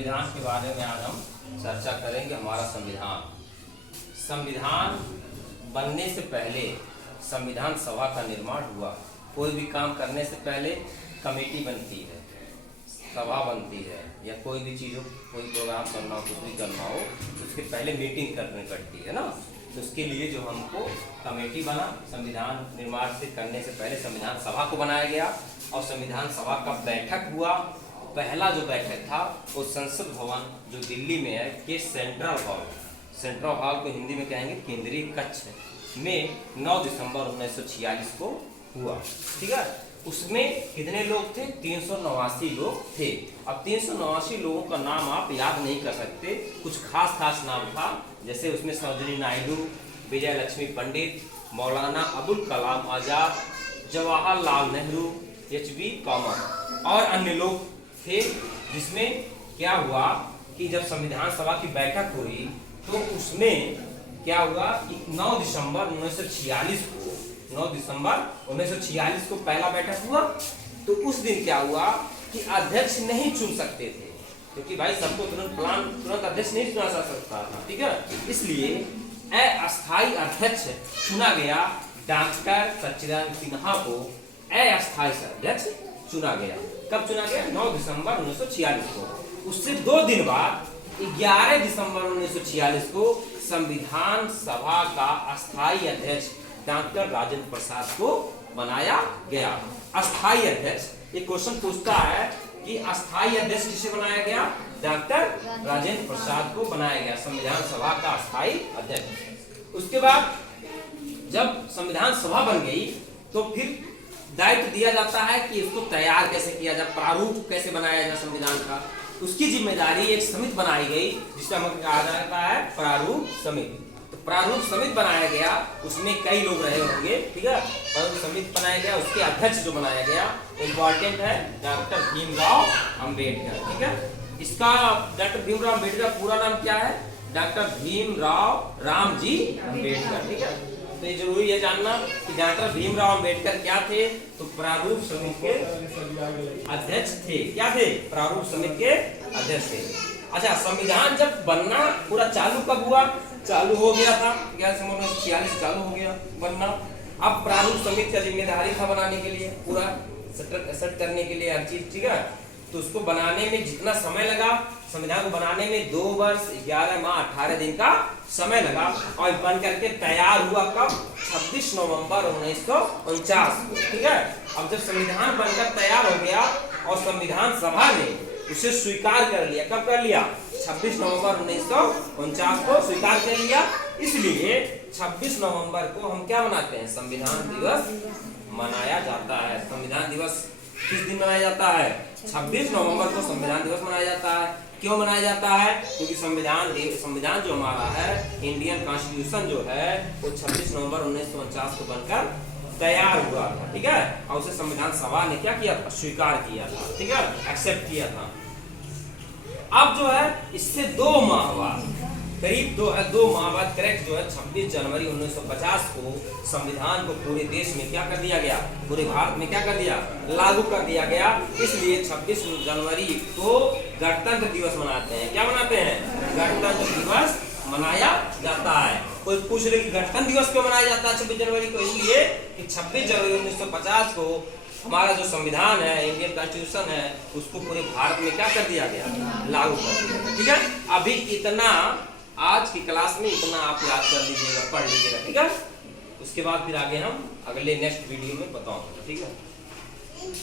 संविधान के बारे में आज हम चर्चा करेंगे। हमारा संविधान बनने से पहले संविधान सभा का निर्माण हुआ। कोई भी काम करने से पहले कमेटी बनती है, सभा बनती है, या कोई भी चीज़ हो, कोई प्रोग्राम करना हो, कुछ भी करना हो, उसके पहले मीटिंग करनी पड़ती है ना। तो उसके लिए जो हमको कमेटी बना, संविधान निर्माण से करने से पहले संविधान सभा को बनाया गया। और संविधान सभा का बैठक हुआ। पहला जो बैठक था वो संसद भवन जो दिल्ली में है के सेंट्रल हॉल को हिंदी में कहेंगे केंद्रीय कक्ष में 9 दिसंबर 1946 को हुआ। ठीक है, उसमें कितने लोग थे? 389 लोग थे। अब 389 लोगों का नाम आप याद नहीं कर सकते, कुछ खास नाम था, जैसे उसमें सरोजिनी नायडू, विजय लक्ष्मी पंडित, मौलाना अबुल कलाम आजाद, जवाहरलाल नेहरू, एच.बी. कॉमन और अन्य लोग थे। जिसमें क्या हुआ कि जब संविधान सभा की बैठक हुई तो उसमें क्या हुआ कि 9 दिसंबर 1946 को पहला बैठक हुआ। तो उस दिन क्या हुआ कि अध्यक्ष नहीं चुन सकते थे, क्योंकि भाई सबको तुरंत अध्यक्ष नहीं चुना जा सकता था। ठीक है, इसलिए अस्थायी अध्यक्ष चुना गया। डॉक्टर सच्चिदानंद सिन्हा को अस्थायी अध्यक्ष चुना गया। कब चुना गया? 9 दिसंबर 1946 को। उससे 2 दिन बाद 11 दिसंबर 1946 को संविधान सभा का अस्थायी अध्यक्ष डॉक्टर राजेंद्र प्रसाद को बनाया गया। अस्थायी अध्यक्ष, ये क्वेश्चन पूछता है कि अस्थायी अध्यक्ष किसे बनाया गया? डॉक्टर राजेंद्र प्रसाद को बनाया गया संविधान सभा का अस्थायी अध्यक्ष। उसके बाद जब संविधान सभा बन गई तो फिर दायित्व दिया जाता है कि इसको तैयार कैसे किया जाए, प्रारूप कैसे बनाया जाए संविधान का। उसकी जिम्मेदारी एक समिति बनाई गई जिसका मतलब कहा जाता है प्रारूप समिति। तो प्रारूप समिति बनाया गया, उसमें कई लोग रहे होंगे। ठीक है, प्रारूप समिति बनाया गया। उसके अध्यक्ष जो बनाया गया इम्पोर्टेंट है डॉक्टर भीमराव अंबेडकर। ठीक है, इसका डॉक्टर भीमराव अंबेडकर पूरा नाम क्या है? डॉक्टर भीमराव रामजी अंबेडकर। ठीक है, तो ये जरूरी है जानना कि डॉक्टर भीमराव अंबेडकर क्या थे? तो प्रारूप समिति के अध्यक्ष थे। क्या थे? प्रारूप समिति के अध्यक्ष थे। अच्छा, संविधान जब बनना पूरा चालू कब हुआ? चालू हो गया था 11 दिसंबर 1946 चालू हो गया बनना। अब प्रारूप समिति का जिम्मेदारी था बनाने के लिए, पूरा सेट करने के लिए हर चीज। ठीक है, तो उसको बनाने में जितना समय लगा, संविधान को बनाने में 2 वर्ष 11 माह 18 दिन का समय लगा और बन करके तैयार हुआ कब? 26 नवंबर 1949 को। ठीक है, अब जब संविधान बनकर तैयार हो गया और संविधान सभा ने उसे स्वीकार कर लिया, कब कर लिया? 26 नवंबर 1949 को स्वीकार कर लिया। इसलिए 26 नवंबर को हम क्या मनाते हैं? संविधान दिवस मनाया जाता है। संविधान दिवस किस दिन मनाया जाता है? 26 नवंबर को संविधान दिवस मनाया जाता है। क्यों मनाया जाता है? क्योंकि संविधान जो हमारा है, इंडियन कॉन्स्टिट्यूशन जो है, वो 26 नवंबर 1949 को बनकर तैयार हुआ था। ठीक है, और उसे संविधान सभा ने क्या किया था? स्वीकार किया था। ठीक है, एक्सेप्ट किया था। अब जो है इससे 2 माह बाद, करीब 2 माह बाद, करेक्ट जो है 26 जनवरी 1950 को संविधान को पूरे देश में क्या कर दिया गया? पूरे भारत में क्या कर दिया? लागू कर दिया गया। इसलिए 26 जनवरी को गणतंत्र दिवस मनाते हैं। क्या मनाते हैं? गणतंत्र दिवस मनाया जाता है। कोई पूछ ले कि गणतंत्र दिवस क्यों मनाया जाता है 26 जनवरी को? इसलिए कि 26 जनवरी 1950 को हमारा जो संविधान है, इंडियन कॉन्स्टिट्यूशन है, उसको पूरे भारत में क्या कर दिया गया? लागू कर दिया। ठीक है, अभी इतना आज की क्लास में इतना आप याद कर लीजिएगा, पढ़ लीजिएगा। ठीक है, उसके बाद फिर आगे हम अगले नेक्स्ट वीडियो में बताऊंगा। ठीक है।